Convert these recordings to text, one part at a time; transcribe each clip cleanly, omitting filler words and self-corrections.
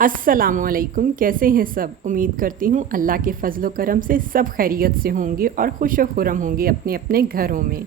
अस्सलामुअलैकुम। कैसे हैं सब? उम्मीद करती हूँ अल्लाह के फ़ज़ल व करम से सब खैरियत से होंगे और खुश व खुर्रम होंगे अपने अपने घरों में।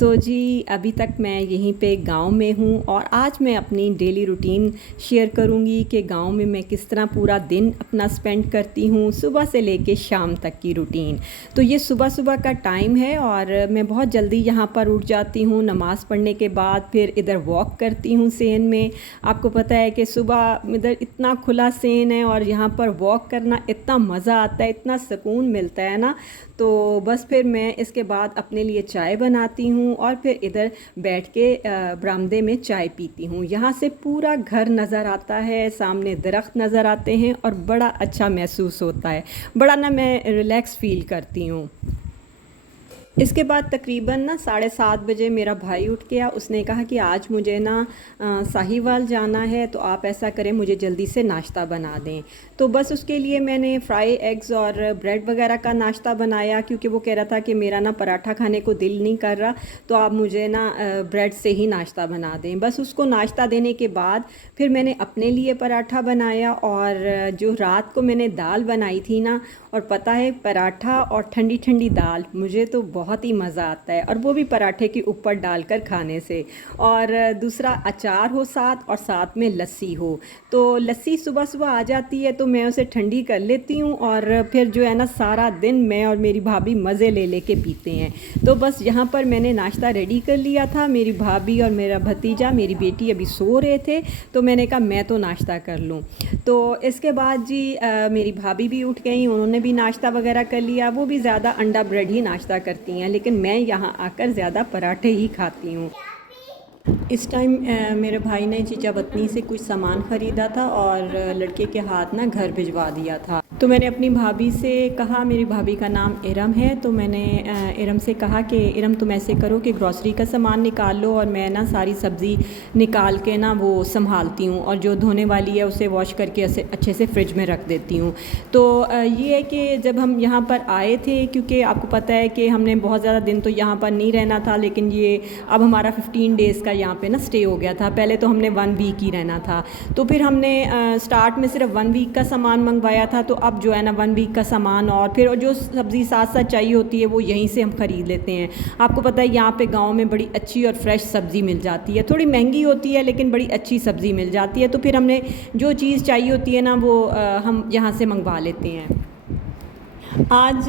तो जी, अभी तक मैं यहीं पे गांव में हूँ और आज मैं अपनी डेली रूटीन शेयर करूँगी कि गांव में मैं किस तरह पूरा दिन अपना स्पेंड करती हूँ, सुबह से लेके शाम तक की रूटीन। तो ये सुबह सुबह का टाइम है और मैं बहुत जल्दी यहाँ पर उठ जाती हूँ। नमाज़ पढ़ने के बाद फिर इधर वॉक करती हूँ सेन में। आपको पता है कि सुबह इधर इतना खुला सेन है और यहाँ पर वॉक करना इतना मज़ा आता है, इतना सुकून मिलता है ना। तो बस फिर मैं इसके बाद अपने लिए चाय बनाती हूँ और फिर इधर बैठ के बरामदे में चाय पीती हूँ। यहाँ से पूरा घर नज़र आता है, सामने दरख्त नज़र आते हैं और बड़ा अच्छा महसूस होता है, बड़ा ना मैं रिलैक्स फ़ील करती हूँ। इसके बाद तकरीबन ना 7:30 बजे मेरा भाई उठ गया। उसने कहा कि आज मुझे ना साहिवाल जाना है, तो आप ऐसा करें मुझे जल्दी से नाश्ता बना दें। तो बस उसके लिए मैंने फ्राई एग्स और ब्रेड वगैरह का नाश्ता बनाया, क्योंकि वो कह रहा था कि मेरा ना पराठा खाने को दिल नहीं कर रहा, तो आप मुझे ना ब्रेड से ही नाश्ता बना दें। बस उसको नाश्ता देने के बाद फिर मैंने अपने लिए पराठा बनाया और जो रात को मैंने दाल बनाई थी ना, और पता है पराठा और ठंडी ठंडी दाल मुझे तो बहुत ही मज़ा आता है, और वो भी पराठे के ऊपर डालकर खाने से। और दूसरा अचार हो साथ, और साथ में लस्सी हो। तो लस्सी सुबह सुबह आ जाती है तो मैं उसे ठंडी कर लेती हूँ और फिर जो है ना सारा दिन मैं और मेरी भाभी मज़े ले लेके पीते हैं। तो बस यहाँ पर मैंने नाश्ता रेडी कर लिया था। मेरी भाभी और मेरा भतीजा, मेरी बेटी अभी सो रहे थे, तो मैंने कहा मैं तो नाश्ता कर लूँ। तो इसके बाद जी मेरी भाभी भी उठ गई, उन्होंने भी नाश्ता वगैरह कर लिया। वो भी ज़्यादा अंडा ब्रेड ही नाश्ता करती हैं, लेकिन मैं यहाँ आकर ज़्यादा पराठे ही खाती हूँ। इस टाइम मेरे भाई ने चीचा बतनी से कुछ सामान ख़रीदा था और लड़के के हाथ ना घर भिजवा दिया था। तो मैंने अपनी भाभी से कहा, मेरी भाभी का नाम इरम है, तो मैंने इरम से कहा कि इरम तुम ऐसे करो कि ग्रॉसरी का सामान निकाल लो और मैं ना सारी सब्ज़ी निकाल के ना वो संभालती हूँ, और जो धोने वाली है उसे वॉश करके अच्छे से फ्रिज में रख देती हूँ। तो ये है कि जब हम यहाँ पर आए थे, क्योंकि आपको पता है कि हमने बहुत ज़्यादा दिन तो यहाँ पर नहीं रहना था, लेकिन ये अब हमारा 15 डेज़ का यहाँ पे ना स्टे हो गया था। पहले तो हमने 1 वीक ही रहना था, तो फिर हमने स्टार्ट में सिर्फ 1 वीक का सामान मंगवाया था। तो अब जो है ना 1 वीक का सामान और फिर जो सब्ज़ी साथ साथ चाहिए होती है वो यहीं से हम ख़रीद लेते हैं। आपको पता है यहाँ पे गांव में बड़ी अच्छी और फ्रेश सब्ज़ी मिल जाती है, थोड़ी महंगी होती है लेकिन बड़ी अच्छी सब्ज़ी मिल जाती है। तो फिर हमने जो चीज़ चाहिए होती है ना वो हम यहाँ से मंगवा लेते हैं। आज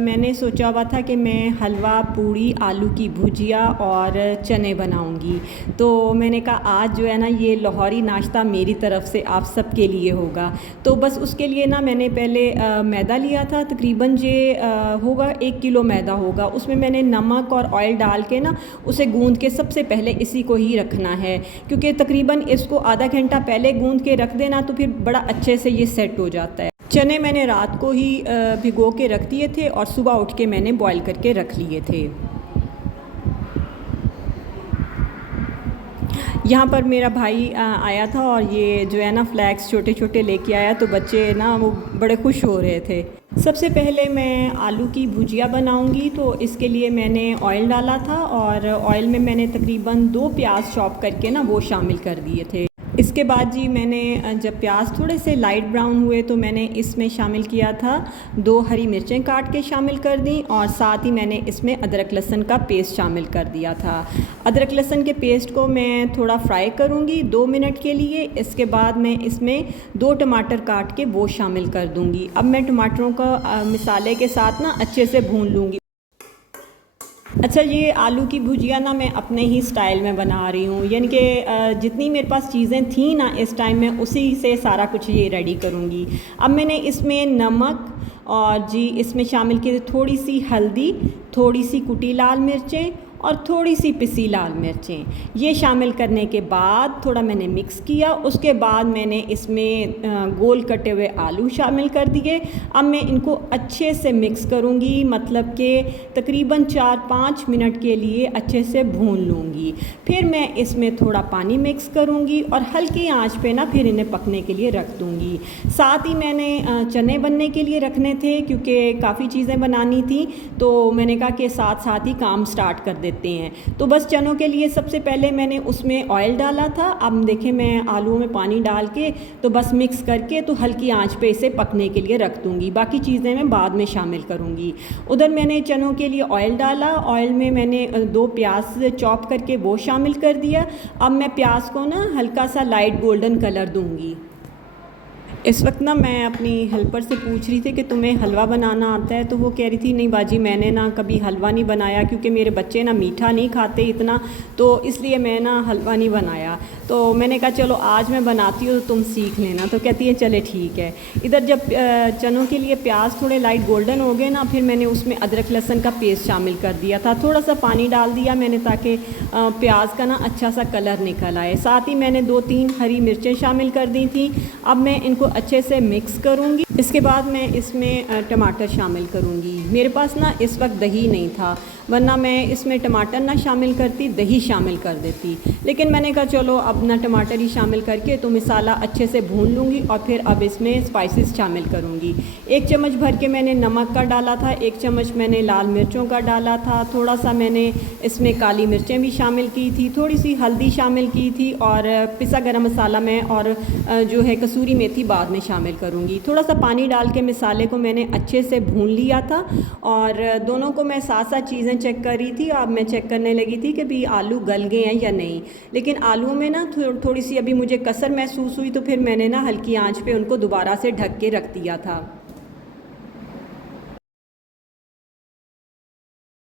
मैंने सोचा हुआ था कि मैं हलवा पूड़ी, आलू की भुजिया और चने बनाऊंगी। तो मैंने कहा आज जो है ना ये लाहौरी नाश्ता मेरी तरफ से आप सब के लिए होगा। तो बस उसके लिए ना मैंने पहले मैदा लिया था, तकरीबन ये होगा 1 किलो मैदा होगा। उसमें मैंने नमक और ऑयल डाल के ना उसे गूंद के सबसे पहले इसी को ही रखना है, क्योंकि तकरीबन इसको आधा घंटा पहले गूंद के रख देना तो फिर बड़ा अच्छे से ये सेट हो जाता है। चने मैंने रात को ही भिगो के रख दिए थे और सुबह उठ के मैंने बॉईल करके रख लिए थे। यहाँ पर मेरा भाई आया था और ये जो है ना फ्लैक्स छोटे छोटे लेके आया, तो बच्चे ना वो बड़े खुश हो रहे थे। सबसे पहले मैं आलू की भुजिया बनाऊंगी, तो इसके लिए मैंने ऑयल डाला था और ऑयल में मैंने तकरीबन 2 प्याज चॉप करके ना वो शामिल कर दिए थे। इसके बाद जी मैंने जब प्याज थोड़े से लाइट ब्राउन हुए तो मैंने इसमें शामिल किया था 2 हरी मिर्चें काट के शामिल कर दी, और साथ ही मैंने इसमें अदरक लहसुन का पेस्ट शामिल कर दिया था। अदरक लहसुन के पेस्ट को मैं थोड़ा फ्राई करूँगी 2 मिनट के लिए। इसके बाद मैं इसमें 2 टमाटर काट के वो शामिल कर दूँगी। अब मैं टमाटरों का मसाले के साथ ना अच्छे से भून लूँगी। अच्छा, ये आलू की भुजिया ना मैं अपने ही स्टाइल में बना रही हूँ, यानी कि जितनी मेरे पास चीज़ें थी ना इस टाइम में उसी से सारा कुछ ये रेडी करूँगी। अब मैंने इसमें नमक और जी इसमें शामिल की थोड़ी सी हल्दी, थोड़ी सी कुटी लाल मिर्चें और थोड़ी सी पिसी लाल मिर्चें, ये शामिल करने के बाद थोड़ा मैंने मिक्स किया। उसके बाद मैंने इसमें गोल कटे हुए आलू शामिल कर दिए। अब मैं इनको अच्छे से मिक्स करूँगी, मतलब कि तकरीबन 4-5 मिनट के लिए अच्छे से भून लूँगी। फिर मैं इसमें थोड़ा पानी मिक्स करूँगी और हल्की आंच पे ना फिर इन्हें पकने के लिए रख दूँगी। साथ ही मैंने चने बनने के लिए रखने थे, क्योंकि काफ़ी चीज़ें बनानी थी, तो मैंने कहा कि साथ साथ ही काम स्टार्ट कर देते देते हैं। तो बस चनों के लिए सबसे पहले मैंने उसमें ऑयल डाला था। अब देखें मैं आलूओं में पानी डाल के तो बस मिक्स करके तो हल्की आंच पे इसे पकने के लिए रख दूँगी, बाकी चीज़ें मैं बाद में शामिल करूँगी। उधर मैंने चनों के लिए ऑयल डाला, ऑयल में मैंने 2 प्याज चॉप करके वो शामिल कर दिया। अब मैं प्याज को ना हल्का सा लाइट गोल्डन कलर दूँगी। इस वक्त ना मैं अपनी हेल्पर से पूछ रही थी कि तुम्हें हलवा बनाना आता है, तो वो कह रही थी नहीं बाजी मैंने ना कभी हलवा नहीं बनाया, क्योंकि मेरे बच्चे ना मीठा नहीं खाते इतना, तो इसलिए मैं ना हलवा नहीं बनाया। तो मैंने कहा चलो आज मैं बनाती हूँ तो तुम सीख लेना। तो कहती है चले ठीक है। इधर जब चनों के लिए प्याज थोड़े लाइट गोल्डन हो गए ना, फिर मैंने उसमें अदरक लहसुन का पेस्ट शामिल कर दिया था। थोड़ा सा पानी डाल दिया मैंने ताकि प्याज का ना अच्छा सा कलर निकल आए। साथ ही मैंने 2-3 हरी मिर्चें शामिल कर दी थी। अब मैं इनको अच्छे से मिक्स करूँगी। इसके बाद मैं इसमें टमाटर शामिल करूँगी। मेरे पास ना इस वक्त दही नहीं था, वरना मैं इसमें टमाटर ना शामिल करती, दही शामिल कर देती। लेकिन मैंने कहा चलो अब ना टमाटर ही शामिल करके तो मसाला अच्छे से भून लूँगी और फिर अब इसमें स्पाइसेस शामिल करूँगी। 1 चम्मच भर के मैंने नमक का डाला था, 1 चम्मच मैंने लाल मिर्चों का डाला था, थोड़ा सा मैंने इसमें काली मिर्चें भी शामिल की थी, थोड़ी सी हल्दी शामिल की थी और पिसा गरम मसाला मैं और जो है कसूरी मेथी बाद में शामिल करूँगी। थोड़ा सा पानी डाल के मसाले को मैंने अच्छे से भून लिया था और दोनों को मैं साथ साथ चीज़ें चेक कर रही थी। अब मैं चेक करने लगी थी कि भी आलू गल गए हैं या नहीं। लेकिन आलूओं में ना थोड़ी सी अभी मुझे कसर महसूस हुई, तो फिर मैंने ना हल्की आंच पे उनको दोबारा से ढक के रख दिया था।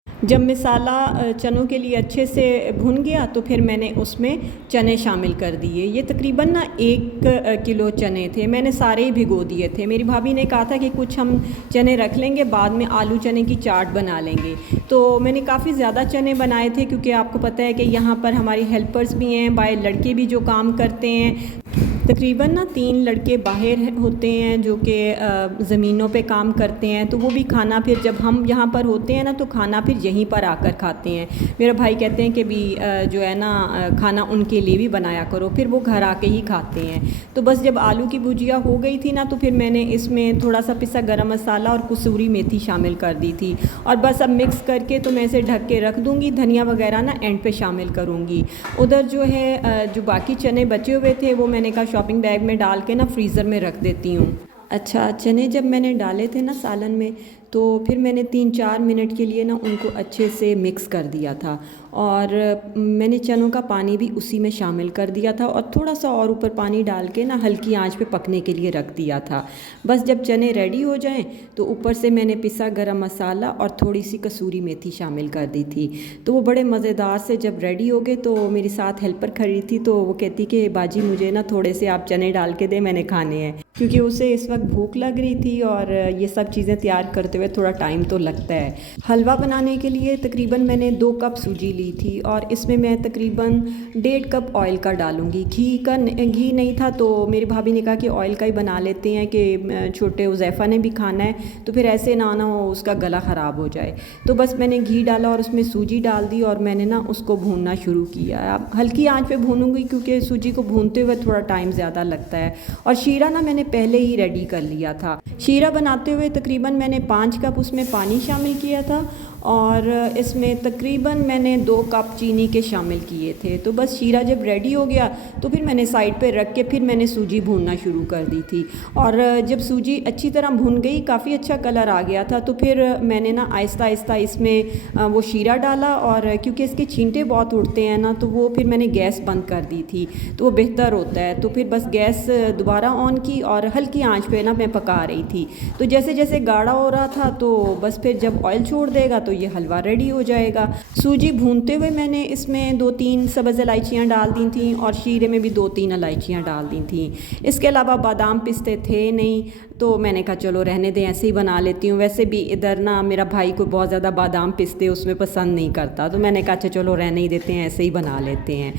जब मसाला चनों के लिए अच्छे से भुन गया तो फिर मैंने उसमें चने शामिल कर दिए। ये तकरीबन ना 1 किलो चने थे, मैंने सारे ही भिगो दिए थे। मेरी भाभी ने कहा था कि कुछ हम चने रख लेंगे, बाद में आलू चने की चाट बना लेंगे। तो मैंने काफ़ी ज़्यादा चने बनाए थे, क्योंकि आपको पता है कि यहाँ पर हमारी हेल्पर्स भी हैं, बाहर लड़के भी जो काम करते हैं। तकरीबन ना 3 लड़के बाहर होते हैं जो कि ज़मीनों पे काम करते हैं, तो वो भी खाना फिर जब हम यहाँ पर होते हैं ना तो खाना फिर यहीं पर आकर खाते हैं। मेरा भाई कहते हैं कि भी जो है ना खाना उनके लिए भी बनाया करो, फिर वो घर आके ही खाते हैं। तो बस जब आलू की भुजिया हो गई थी ना, तो फिर मैंने इसमें थोड़ा सा पिसा गरम मसाला और कसूरी मेथी शामिल कर दी थी और बस अब मिक्स करके तो मैं इसे ढक के रख दूँगी। धनिया वगैरह ना एंड पे शामिल करूँगी। उधर जो है जो बाकी चने बचे हुए थे वो मैंने कहा शॉपिंग बैग में डाल के ना फ्रीज़र में रख देती हूँ। अच्छा, चने जब मैंने डाले थे ना सालन में, तो फिर मैंने 3-4 मिनट के लिए ना उनको अच्छे से मिक्स कर दिया था और मैंने चनों का पानी भी उसी में शामिल कर दिया था और थोड़ा सा और ऊपर पानी डाल के ना हल्की आंच पे पकने के लिए रख दिया था। बस जब चने रेडी हो जाएं तो ऊपर से मैंने पिसा गरम मसाला और थोड़ी सी कसूरी मेथी शामिल कर दी थी। तो वो बड़े मज़ेदार से जब रेडी हो गए, तो मेरी साथ हेल्पर खड़ी थी, तो वो कहती कि बाजी मुझे ना थोड़े से आप चने डाल के दे, मैंने खाने हैं, क्योंकि उसे इस वक्त भूख लग रही थी और ये सब चीज़ें तैयार करते हुए थोड़ा टाइम तो लगता है। हलवा बनाने के लिए तकरीबन मैंने 2 कप सूजी ली थी और इसमें मैं तकरीबन 1.5 कप ऑयल का डालूंगी। घी नहीं था, तो मेरी भाभी ने कहा कि ऑयल का ही बना लेते हैं कि छोटे उज़ैफ़ा ने भी खाना है, तो फिर ऐसे ना हो उसका गला ख़राब हो जाए। तो बस मैंने घी डाला और उसमें सूजी डाल दी और मैंने ना उसको भूनना शुरू किया। अब हल्की आंच पे भूनूंगी क्योंकि सूजी को भूनते हुए थोड़ा टाइम ज़्यादा लगता है। और शीरा ना मैंने पहले ही रेडी कर लिया था। शीरा बनाते हुए तकरीबन मैंने 5 कप उसमें पानी शामिल किया था और इसमें तकरीबन मैंने 2 कप चीनी के शामिल किए थे। तो बस शीरा जब रेडी हो गया तो फिर मैंने साइड पे रख के फिर मैंने सूजी भूनना शुरू कर दी थी और जब सूजी अच्छी तरह भून गई, काफ़ी अच्छा कलर आ गया था, तो फिर मैंने ना आहिस्ता आहिस्ता इसमें वो शीरा डाला और क्योंकि इसके छींटे बहुत उड़ते हैं ना, तो वो फिर मैंने गैस बंद कर दी थी, तो वो बेहतर होता है। तो फिर बस गैस दोबारा ऑन की और हल्की आंच पे ना मैं पका रही थी। तो जैसे जैसे गाढ़ा हो रहा था तो बस फिर जब ऑयल छोड़ देगा तो ये हलवा रेडी हो जाएगा। सूजी भूनते हुए मैंने इसमें 2-3 सब्ज़ इलायचियाँ डाल दी थी और शीरे में भी 2-3 इलायचियाँ डाल दी थी। इसके अलावा बादाम पिस्ते थे नहीं, तो मैंने कहा चलो रहने दें, ऐसे ही बना लेती हूँ। वैसे भी इधर ना मेरा भाई को बहुत ज़्यादा बादाम पिस्ते उसमें पसंद नहीं करता, तो मैंने कहा अच्छा चलो रहने ही देते हैं, ऐसे ही बना लेते हैं।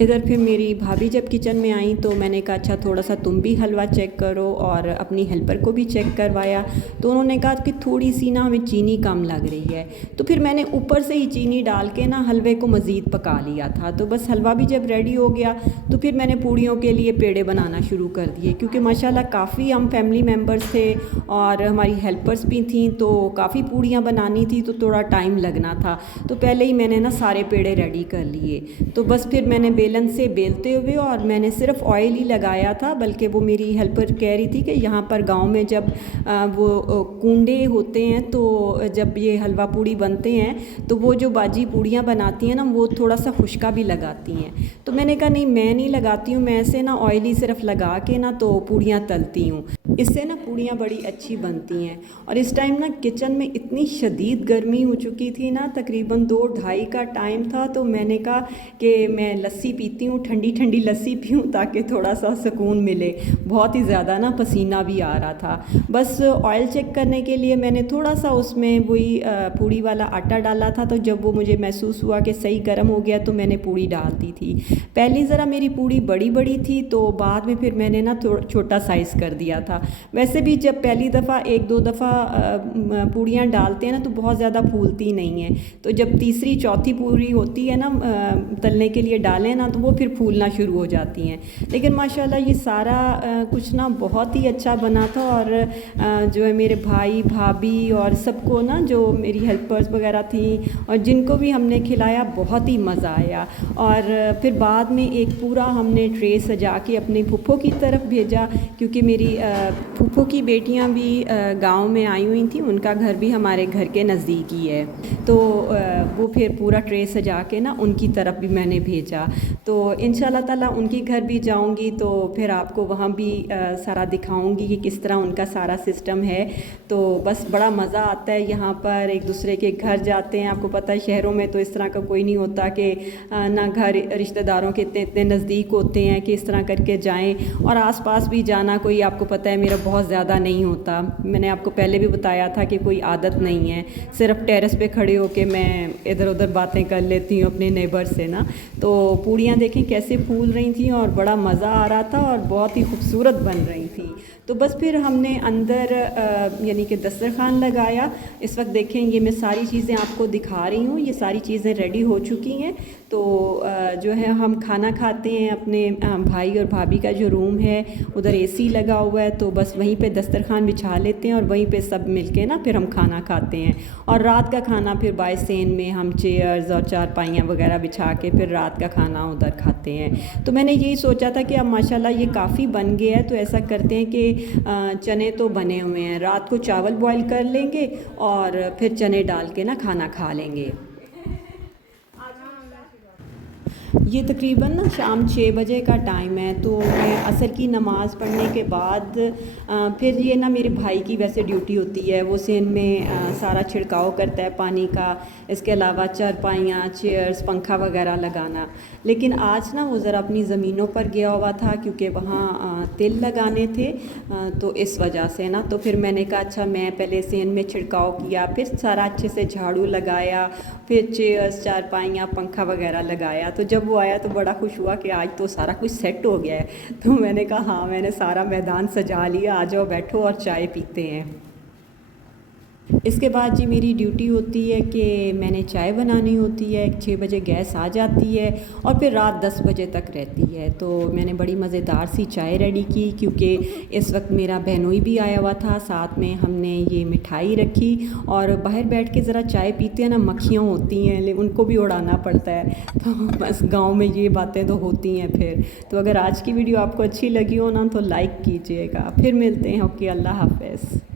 इधर फिर मेरी भाभी जब किचन में आई तो मैंने कहा अच्छा थोड़ा सा तुम भी हलवा चेक करो, और अपनी हेल्पर को भी चेक करवाया। तो उन्होंने कहा कि थोड़ी सी ना हमें चीनी कम लग रही है। तो फिर मैंने ऊपर से ही चीनी डाल के ना हलवे को मज़ीद पका लिया था। तो बस हलवा भी जब रेडी हो गया तो फिर मैंने पूड़ियों के लिए पेड़े बनाना शुरू कर दिए, क्योंकि माशाल्लाह काफ़ी हम फैमिली मेम्बर्स थे और हमारी हेल्पर्स भी थी, तो काफ़ी पूड़ियाँ बनानी थी तो थोड़ा टाइम लगना था। तो पहले ही मैंने ना सारे पेड़े रेडी कर लिए। तो बस फिर मैंने बेलन से बेलते हुए, और मैंने सिर्फ ऑयल ही लगाया था, बल्कि वो मेरी हेल्पर कह रही थी कि यहाँ पर गांव में जब वो कूंडे होते हैं तो जब ये हलवा पूड़ी बनते हैं तो वो जो बाजी पूड़ियाँ बनाती हैं ना वो थोड़ा सा खुशका भी लगाती हैं। तो मैंने कहा नहीं, मैं नहीं लगाती हूँ, मैं ऐसे ना ऑयल ही सिर्फ लगा के ना तो पूड़ियाँ तलती हूँ, इससे ना पूड़ियाँ बड़ी अच्छी बनती हैं। और इस टाइम ना किचन में इतनी शदीद गर्मी हो चुकी थी ना, तकरीबन 2-2:30 का टाइम था। तो मैंने कहा कि मैं लस्सी पीती हूँ, ठंडी ठंडी लस्सी पीऊँ ताकि थोड़ा सा सुकून मिले। बहुत ही ज़्यादा ना पसीना भी आ रहा था। बस ऑयल चेक करने के लिए मैंने थोड़ा सा उसमें वही पूड़ी वाला आटा डाला था। तो जब वो मुझे महसूस हुआ कि सही गर्म हो गया तो मैंने पूड़ी डाल दी थी। पहली ज़रा मेरी पूड़ी बड़ी बड़ी थी, तो बाद में फिर मैंने ना छोटा साइज़ कर दिया था। वैसे भी जब पहली दफ़ा 1-2 दफ़ा पूड़ियाँ डालते हैं ना तो बहुत ज़्यादा फूलती नहीं है। तो जब तीसरी चौथी पूड़ी होती है ना तलने के लिए डालें ना तो वो फिर फूलना शुरू हो जाती हैं। लेकिन माशाल्लाह ये सारा कुछ ना बहुत ही अच्छा बना था। और जो है मेरे भाई भाभी और सबको ना, जो मेरी हेल्पर्स वगैरह थी और जिनको भी हमने खिलाया, बहुत ही मज़ा आया। और फिर बाद में एक पूरा हमने ट्रे सजा के अपने फूफो की तरफ भेजा, क्योंकि मेरी फूफो की बेटियां भी गांव में आई हुई थी, उनका घर भी हमारे घर के नज़दीक ही है। तो वो फिर पूरा ट्रे सजा के ना उनकी तरफ भी मैंने भेजा। तो इंशाल्लाह ताला उनकी घर भी जाऊंगी तो फिर आपको वहाँ भी सारा दिखाऊंगी कि किस तरह उनका सारा सिस्टम है। तो बस बड़ा मज़ा आता है यहाँ पर, एक दूसरे के घर जाते हैं। आपको पता है शहरों में तो इस तरह का कोई नहीं होता कि ना घर रिश्तेदारों के इतने इतने नज़दीक होते हैं कि इस तरह करके जाएं। और आसपास भी जाना कोई, आपको पता है मेरा बहुत ज़्यादा नहीं होता। मैंने आपको पहले भी बताया था कि कोई आदत नहीं है, सिर्फ टेरेस पे खड़े होके मैं इधर उधर बातें कर लेती हूँ अपने नेबर से ना। तो पूड़ियाँ देखें कैसे फूल रही थी और बड़ा मज़ा आ रहा था और बहुत ही खूबसूरत बन रही थी। तो बस फिर हमने अंदर यानी कि दस्तरखान लगाया। इस वक्त देखें ये मैं सारी चीज़ें आपको दिखा रही हूँ, ये सारी चीज़ें रेडी हो चुकी हैं। तो जो है हम खाना खाते हैं अपने भाई और भाभी का जो रूम है उधर एसी लगा हुआ है, तो बस वहीं पे दस्तरखान बिछा लेते हैं और वहीं पे सब मिलके ना फिर हम खाना खाते हैं। और रात का खाना फिर बाय सेन में हम चेयर्स और चारपाइयाँ वगैरह बिछा के फिर रात का खाना उधर खाते हैं। तो मैंने यही सोचा था कि अब माशाल्लाह ये काफ़ी बन गया है, तो ऐसा करते हैं कि चने तो बने हुए हैं, रात को चावल बॉईल कर लेंगे और फिर चने डाल के ना खाना खा लेंगे। ये तकरीबन ना शाम 6 बजे का टाइम है। तो मैं असर की नमाज़ पढ़ने के बाद फिर ये ना मेरे भाई की वैसे ड्यूटी होती है, वो सेन में सारा छिड़काव करता है पानी का, इसके अलावा चारपाइयाँ चेयर्स पंखा वगैरह लगाना। लेकिन आज ना वो ज़रा अपनी ज़मीनों पर गया हुआ था क्योंकि वहाँ तिल लगाने थे, तो इस वजह से ना तो फिर मैंने कहा अच्छा मैं पहले सेन में छिड़काव किया, फिर सारा अच्छे से झाड़ू लगाया, फिर चेयर्स चारपाइयाँ पंखा वगैरह लगाया। तो जब वो आया तो बड़ा खुश हुआ कि आज तो सारा कुछ सेट हो गया है। तो मैंने कहा हाँ मैंने सारा मैदान सजा लिया, आ जाओ बैठो और चाय पीते हैं। इसके बाद जी मेरी ड्यूटी होती है कि मैंने चाय बनानी होती है। 6 बजे गैस आ जाती है और फिर रात 10 बजे तक रहती है। तो मैंने बड़ी मज़ेदार सी चाय रेडी की क्योंकि इस वक्त मेरा बहनोई भी आया हुआ था, साथ में हमने ये मिठाई रखी और बाहर बैठ के ज़रा चाय पीते हैं ना, मक्खियाँ होती हैं लेकिन उनको भी उड़ाना पड़ता है। तो बस गाँव में ये बातें तो होती हैं। फिर तो अगर आज की वीडियो आपको अच्छी लगी हो ना तो लाइक कीजिएगा। फिर मिलते हैं। ओके, अल्लाह हाफ़िज़।